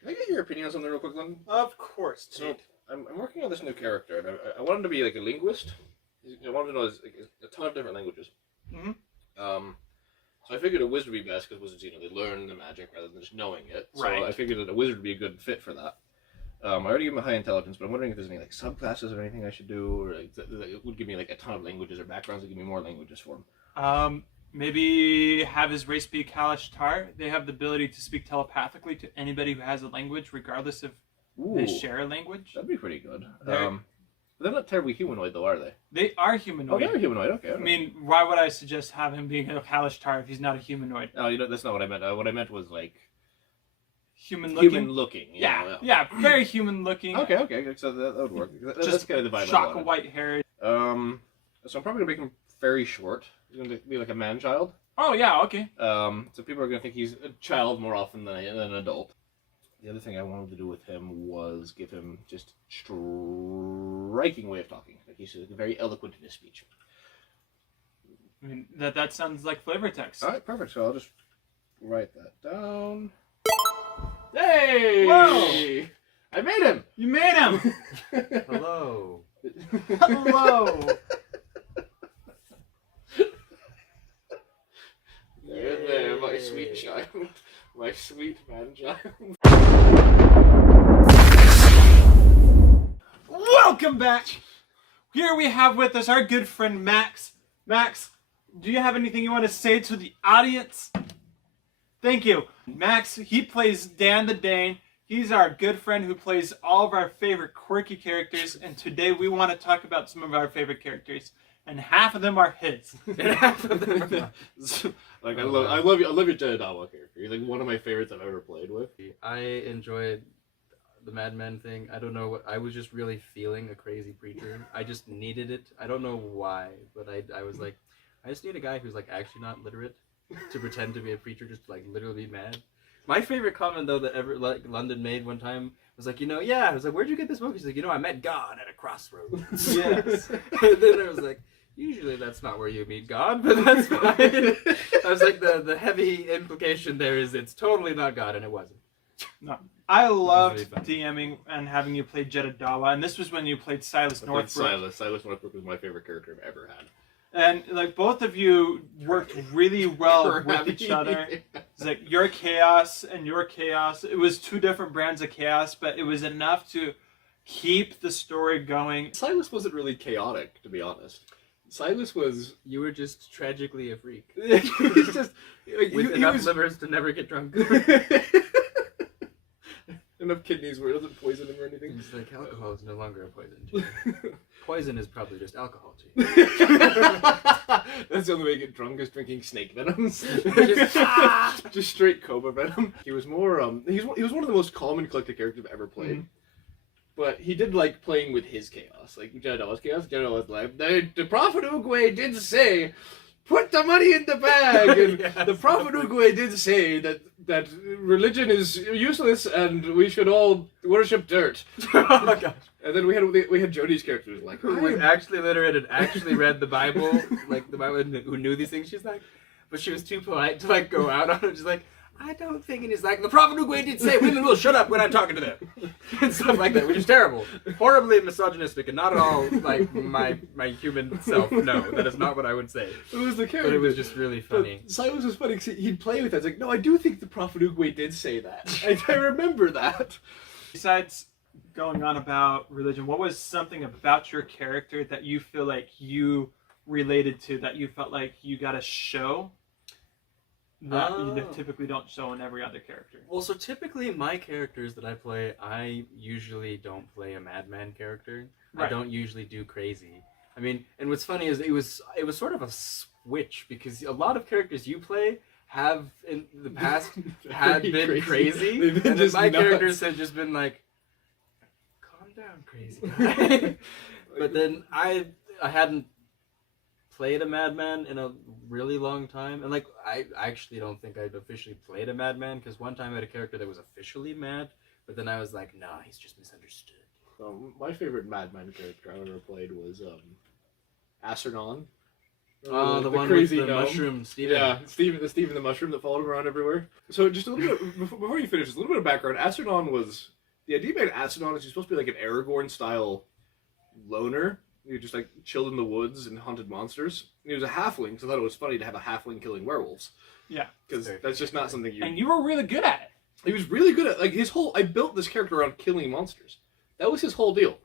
Can I get your opinion on something real quick, Lynn? Of course, So, Tate. I'm working on this new character, and I want him to be like a linguist. I want him to know a ton of different languages. Mm-hmm. So I figured a wizard would be best because wizards, they learn the magic rather than just knowing it. So Right. I figured that a wizard would be a good fit for that. I already give him a high intelligence, but I'm wondering if there's any like subclasses or anything I should do, or like, that it would give me like a ton of languages or backgrounds that give me more languages for him. Maybe have his race be Kalash Tar. They have the ability to speak telepathically to anybody who has a language, regardless if they share a language. That'd be pretty good. They're not terribly humanoid, though, are they? They are humanoid. Oh, they're humanoid. Okay. I mean, why would I suggest have him being a Kalash Tar if he's not a humanoid? Oh, that's not what I meant. What I meant was like human-looking. Human-looking. Yeah, very human-looking. Okay. So that would work. That's kind of the vibe. Shock white hair. So I'm probably gonna make him very short. He's gonna be like a man-child. Oh yeah, okay. So people are gonna think he's a child more often than an adult. The other thing I wanted to do with him was give him just striking way of talking. Like he's very eloquent in his speech. I mean, that sounds like flavor text. All right, perfect. So I'll just write that down. Hey! Whoa! I made him! You made him! Hello. Hello! You're there, my sweet child. My sweet man-child. Welcome back! Here we have with us our good friend Max. Max, do you have anything you want to say to the audience? Thank you. Max, he plays Dan the Dane. He's our good friend who plays all of our favorite quirky characters, and today we want to talk about some of our favorite characters. And half of them are his. And half of them are like I love your Jedadawa character. He's like one of my favorites I've ever played with. I enjoyed the Madman thing. I don't know what I was just really feeling a crazy preacher. I just needed it. I don't know why, but I was like, I just need a guy who's like actually not literate to pretend to be a preacher, just to, like literally be mad. My favorite comment though that ever like London made one time was like, I was like, where'd you get this book? He's like, I met God at a crossroads. Yes. And then I was like, usually that's not where you meet God, but that's fine. I was like, the heavy implication there is it's totally not God, and it wasn't. No. I loved really DMing and having you play Jedadawa, and this was when you played Silas Northbrook. Silas Northbrook was my favorite character I've ever had. And like both of you worked really well with each other. It's like your chaos and your chaos. It was two different brands of chaos, but it was enough to keep the story going. Silas wasn't really chaotic, to be honest. Silas was... You were just tragically a freak. He's just... Like, with enough livers to never get drunk. Enough kidneys where it doesn't poison him or anything. It's like, alcohol is no longer a poison to you. Poison is probably just alcohol to you. That's the only way to get drunk is drinking snake venom. Just, just straight cobra venom. He was more, he was one of the most calm and collected characters I've ever played. Mm-hmm. But he did like playing with his chaos. Like, Jedadawa's chaos. Jedadawa's like, the Prophet Oogway did say, put the money in the bag! And yes. The Prophet Oogway did say that religion is useless and we should all worship dirt. Oh gosh. And then we had Jodie's character like, who was actually literate and actually read the Bible, like the Bible, who knew these things. She's like, but she was too polite to like go out on it. She's like, I don't think, and he's like, the Prophet Oogway did say women will shut up when I'm talking to them. And stuff like that, which is terrible. Horribly misogynistic and not at all like my human self. No, that is not what I would say. It was the character. But it was just really funny. But Silas was funny because he'd play with that. It's like, no, I do think the Prophet Oogway did say that. I remember that. Besides going on about religion, what was something about your character that you feel like you related to, that you felt like you got to show that you typically don't show in every other character? Well, so typically my characters that I play, I usually don't play a madman character. Right. I don't usually do crazy. I mean, and what's funny is it was sort of a switch, because a lot of characters you play have in the past had been crazy. And then my characters have just been like, calm down, crazy guy. But then I hadn't played a madman in a really long time, and like I actually don't think I've officially played a madman, because one time I had a character that was officially mad, but then I was like, nah, he's just misunderstood. My favorite madman character I ever played was Acernon. Oh, the one crazy with the gnome. Mushroom Steven. Yeah, Steven the mushroom that followed him around everywhere. So just a little bit before you finish, just a little bit of background. Acernon was the idea behind Acernon is he's supposed to be like an Aragorn style loner. He just like chilled in the woods and hunted monsters. He was a halfling, so I thought it was funny to have a halfling killing werewolves. Yeah, because that's just not something you. And you were really good at it. He was really good at like his whole. I built this character around killing monsters. That was his whole deal.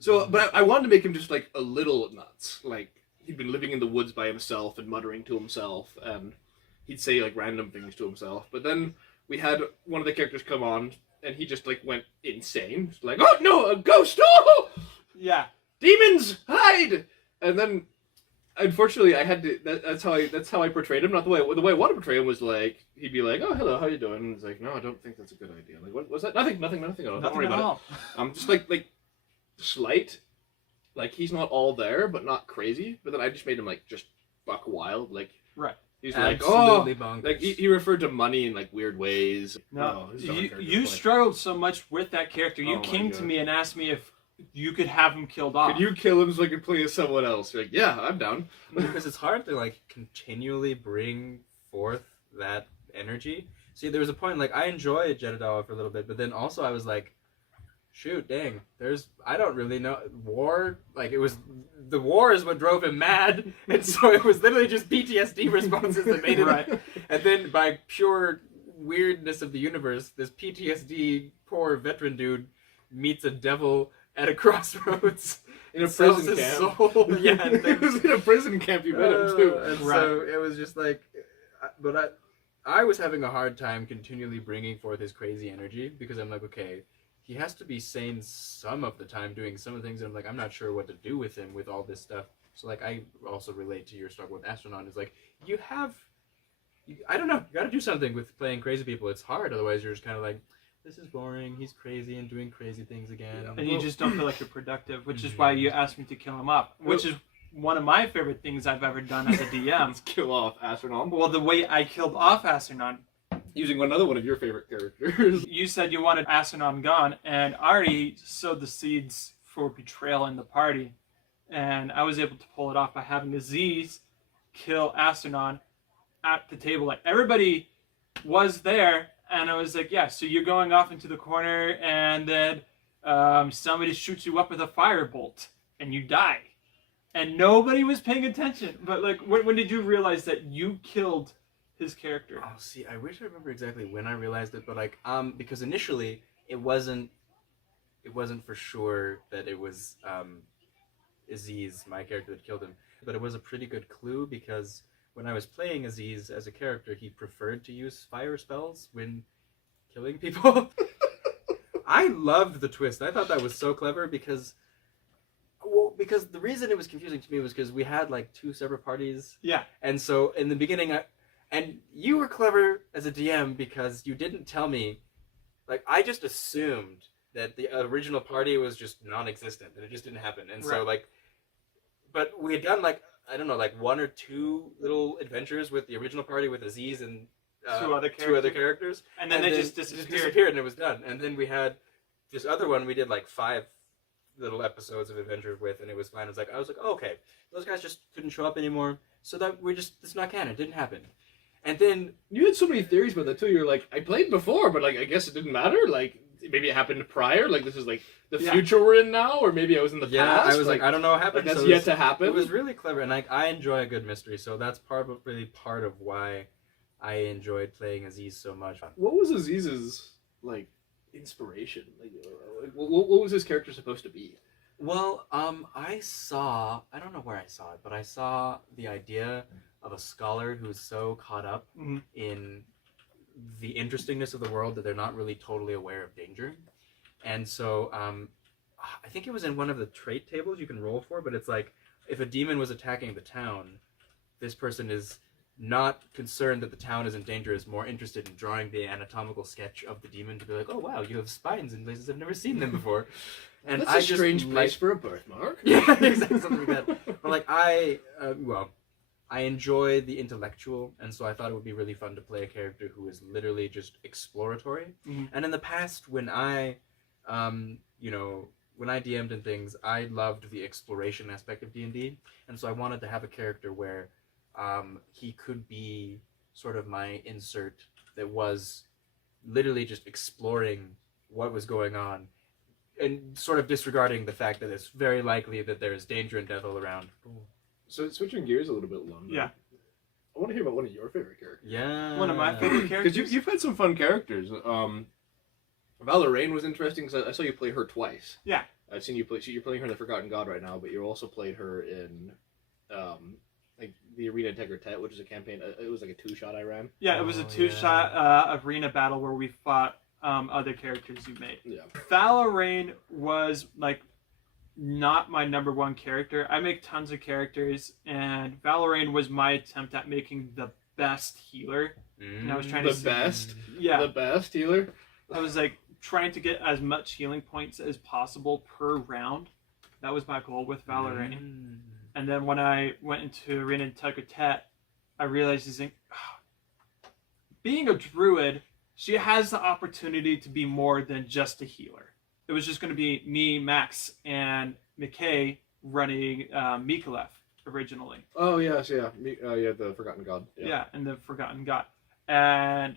So, but I wanted to make him just like a little nuts. Like he'd been living in the woods by himself and muttering to himself, and he'd say like random things to himself. But then we had one of the characters come on, and he just like went insane. Just like, oh no, a ghost! Oh, yeah, demons, hide! And then, unfortunately, I had to. That's how I portrayed him. Not the way I wanted to portray him was like he'd be like, oh hello, how you doing? And it's like, no, I don't think that's a good idea. Like, what was that? Nothing. Don't worry about it. I'm just like slight, like he's not all there, but not crazy. But then I just made him like just buck wild, like right. He's absolutely like, oh, bonkers. like he referred to money in like weird ways. No, Oh, you struggled so much with that character. You came to me and asked me if you could have him killed off. Could you kill him so I could play as someone else? You're like, yeah, I'm down. Because it's hard to like continually bring forth that energy. See, there was a point like I enjoyed Jedediah for a little bit, but then also I was like, shoot, dang, I don't really know. War, like the war is what drove him mad. And so it was literally just PTSD responses that made it. Right. And then by pure weirdness of the universe, this PTSD poor veteran dude meets a devil at a crossroads. In a prison camp. Soul. Yeah, and it was in a prison camp you met him too. And so it was just like, but I was having a hard time continually bringing forth his crazy energy because I'm like, okay, he has to be sane some of the time doing some of the things, and I'm like, I'm not sure what to do with him with all this stuff. So like, I also relate to your struggle with Astronaut. Is like, I don't know, you got to do something with playing crazy people. It's hard, otherwise you're just kind of like, this is boring. He's crazy and doing crazy things again. And you just don't feel like you're productive, which is why you asked me to kill him up, which is one of my favorite things I've ever done as a DM. Let's kill off Astronaut. Well, the way I killed off Astronaut, using another one of your favorite characters. You said you wanted Astronaut gone, and Ari sowed the seeds for betrayal in the party, and I was able to pull it off by having Aziz kill Astronaut at the table. Like, everybody was there, and I was like, yeah, so you're going off into the corner, and then somebody shoots you up with a firebolt, and you die. And nobody was paying attention. But, like, when did you realize that you killed his character? Oh, see, I wish I remember exactly when I realized it, but like, because initially it wasn't for sure that it was Aziz, my character, that killed him, but it was a pretty good clue because when I was playing Aziz as a character, he preferred to use fire spells when killing people. I loved the twist. I thought that was so clever because the reason it was confusing to me was because we had like two separate parties. Yeah. And so in the beginning, and you were clever as a DM because you didn't tell me, like, I just assumed that the original party was just non-existent and it just didn't happen. And so like, but we had done like, I don't know, like one or two little adventures with the original party with Aziz and two other characters. And then they just disappeared and it was done. And then we had this other one we did like 5 little episodes of adventures with, and it was fine. I was like, oh, okay, those guys just couldn't show up anymore, so that it's not canon, it didn't happen. And then you had so many theories about that too. You're like, I played before, but like, I guess it didn't matter. Like, maybe it happened prior. Like, this is like the future we're in now, or maybe I was in the past. Yeah, I was like, I don't know what happened. Like, that's yet to happen. It was really clever, and I enjoy a good mystery, so that's really part of why I enjoyed playing Aziz so much. What was Aziz's like inspiration? Like, what was his character supposed to be? Well, I don't know where I saw it, but I saw the idea of a scholar who's so caught up in the interestingness of the world that they're not really totally aware of danger. And so I think it was in one of the trait tables you can roll for, but it's like, if a demon was attacking the town, this person is not concerned that the town is in danger, is more interested in drawing the anatomical sketch of the demon to be like, oh wow, you have spines in places I've never seen them before. And that's a strange place for a birthmark. Yeah, exactly, something like that. But like I enjoy the intellectual, and so I thought it would be really fun to play a character who is literally just exploratory. And in the past, when I DM'd and things, I loved the exploration aspect of D&D, and so I wanted to have a character where he could be sort of my insert that was literally just exploring what was going on and sort of disregarding the fact that it's very likely that there's danger and death all around. So switching gears a little bit, London. Yeah. I want to hear about one of your favorite characters. Yeah. One of my favorite characters. Because you've had some fun characters. Valorane was interesting because I saw you play her twice. Yeah. I've seen you play. So you're playing her in the Forgotten God right now, but you also played her in, like the Arena Integritet, which is a campaign. It was like a 2-shot I ran. Yeah, it was a 2-shot arena battle where we fought other characters you made. Yeah. Valorane was like not my number one character. I make tons of characters, and Valorane was my attempt at making the best healer. And I was trying to The best healer. I was like trying to get as much healing points as possible per round. That was my goal with Valorane. And then when I went into Arena Integritet, I realized being a druid, she has the opportunity to be more than just a healer. It was just going to be me, Max, and McKay running Mikolev originally. Oh yes, yeah, the Forgotten God. Yeah, and the Forgotten God. And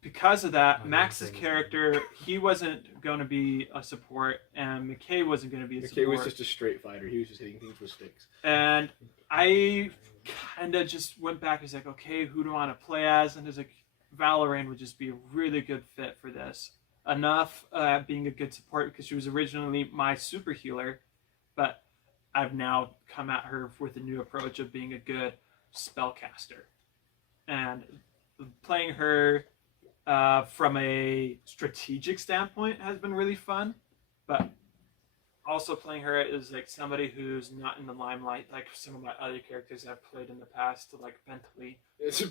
because of that, Max's character, he wasn't going to be a support, and McKay wasn't going to be a support. McKay was just a straight fighter. He was just hitting things with sticks. And I kind of just went back and was like, okay, who do I want to play as? And I was like, Valorane would just be a really good fit for this. Enough being a good support because she was originally my super healer, but I've now come at her with a new approach of being a good spellcaster. And playing her from a strategic standpoint has been really fun, but also playing her as like somebody who's not in the limelight like some of my other characters I've played in the past, like Bentley.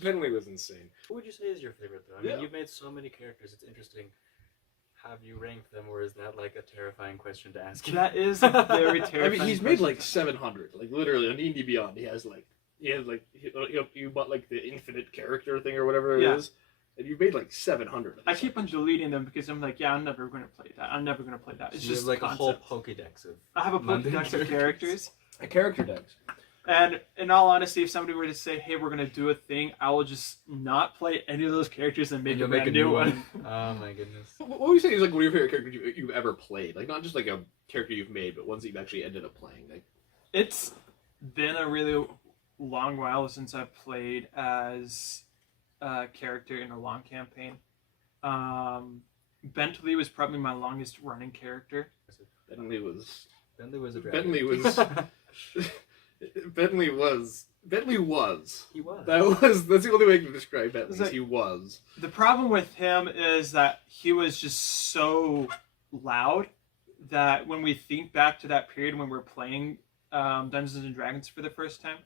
Bentley was insane. Who would you say is your favorite, though? I mean, you've made so many characters. It's interesting. Have you ranked them, or is that like a terrifying question to ask? That is a very terrifying. I mean, he's made like 700. Like literally on D&D Beyond, he you bought like the infinite character thing or whatever it is, and you made like 700. I keep on deleting them because I'm like, I'm never going to play that. I'm never going to play that. It's just like concept. A whole Pokédex of. I have a Pokédex of characters. A character dex. And in all honesty, if somebody were to say, hey, we're going to do a thing, I will just not play any of those characters and make a new one. Oh my goodness. What would you say is like one of your favorite characters you've ever played? Like not just like a character you've made, but ones that you've actually ended up playing. Like it's been a really long while since I've played as a character in a long campaign. Bentley was probably my longest running character. Bentley was a dragon. Bentley was. He was. That's the only way I can describe Bentley. Like, he was. The problem with him is that he was just so loud that when we think back to that period when we're playing Dungeons and Dragons for the first time,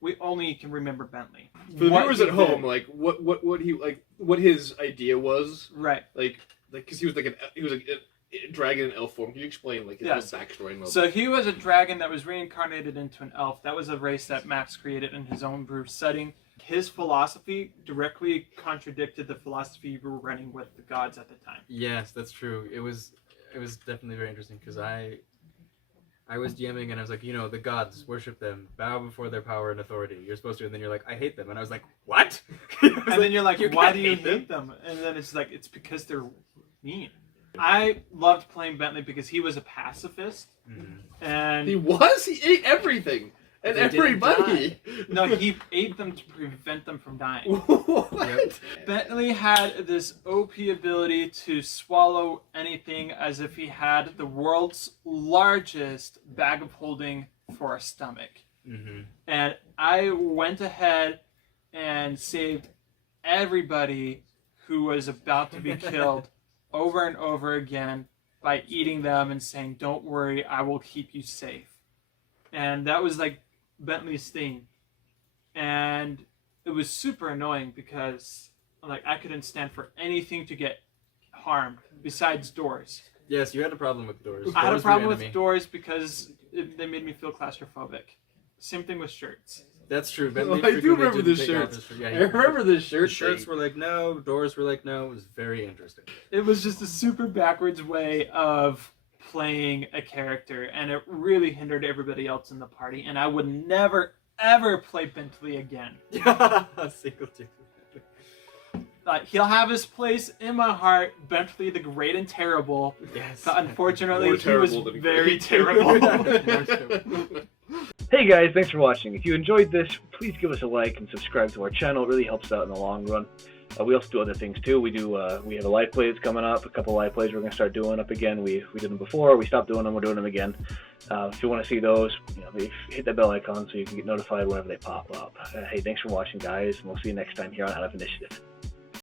we only can remember Bentley. For the viewers at home, like what his idea was, right? Like because he was a dragon in elf form. Can you explain like his backstory? So he was a dragon that was reincarnated into an elf. That was a race that Max created in his own brewed setting. His philosophy directly contradicted the philosophy we were running with the gods at the time. Yes, that's true. It was definitely very interesting because I was DMing and I was like, the gods, worship them, bow before their power and authority. You're supposed to, and then you're like, I hate them, and I was like, what? Then you're like, why do you hate them? And then it's like, it's because they're mean. I loved playing Bentley because he was a pacifist, and he ate everything and everybody. No, he ate them to prevent them from dying. What? Yep. Bentley had this OP ability to swallow anything as if he had the world's largest bag of holding for a stomach. And I went ahead and saved everybody who was about to be killed over and over again by eating them and saying, don't worry, I will keep you safe. And that was like Bentley's thing. And it was super annoying because like I couldn't stand for anything to get harmed besides doors. Yes, you had a problem with doors. I had a problem with doors because they made me feel claustrophobic. Same thing with shirts. That's true. I do remember the shirts. I remember the shirts. Shirts were like no, doors were like no. It was very interesting. It was just a super backwards way of playing a character, and it really hindered everybody else in the party. And I would never, ever play Bentley again. Single ticket. He'll have his place in my heart, Bentley the Great and Terrible. Yes. But unfortunately, More he was terrible than very great. terrible. More terrible. Hey guys, thanks for watching. If you enjoyed this, please give us a like and subscribe to our channel. It really helps out in the long run. We also do other things too. We have a live play that's coming up, a couple live plays we're going to start doing up again. We did them before, we stopped doing them, we're doing them again. If you want to see those, hit that bell icon so you can get notified whenever they pop up. Hey, thanks for watching guys, and we'll see you next time here on Out of Initiative.